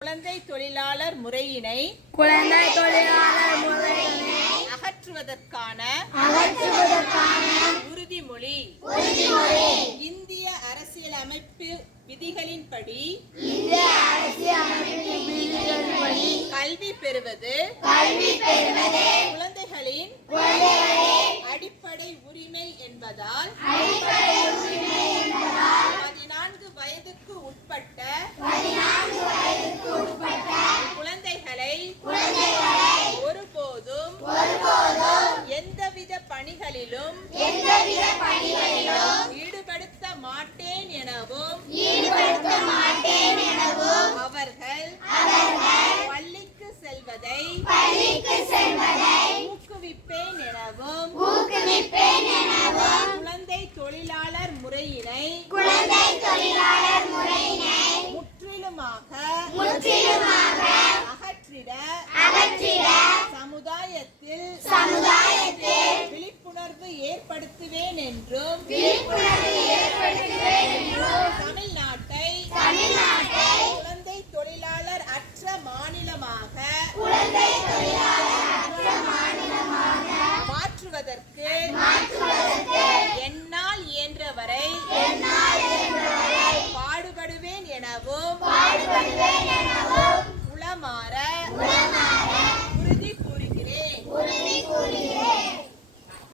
குழந்தை தொழிலாளர் முறையினை அகற்றுவதற்கான உறுதிமொழி. இந்திய அரசியலமைப்பு விதிகளின்படி கல்வி பெறுவது குழந்தைகளின் அடிப்படை உரிமை என்பதால் 14 வயதுக்கு உட்பட்ட குழந்தைகளை ஒருபோதும் எந்தவித பணிகளிலும் ஈடுபடுத்த மாட்டேன் எனவும் அவர்கள் பள்ளிக்கு செல்வதை ஊக்குவிப்பேன் எனவும் குழந்தை தொழிலாளர் முறையினை முற்றிலுமாக அகற்றிட சமுதாயத்தில் விழிப்புணர்வு ஏற்படுத்துவேன் என்றும் தமிழ்நாட்டை குழந்தை தொழிலாளர் அற்ற மாநிலமாக மாற்றுவதற்கு என்னால் இயன்றவரை பாடுபடுவேன் எனவும் உளமாற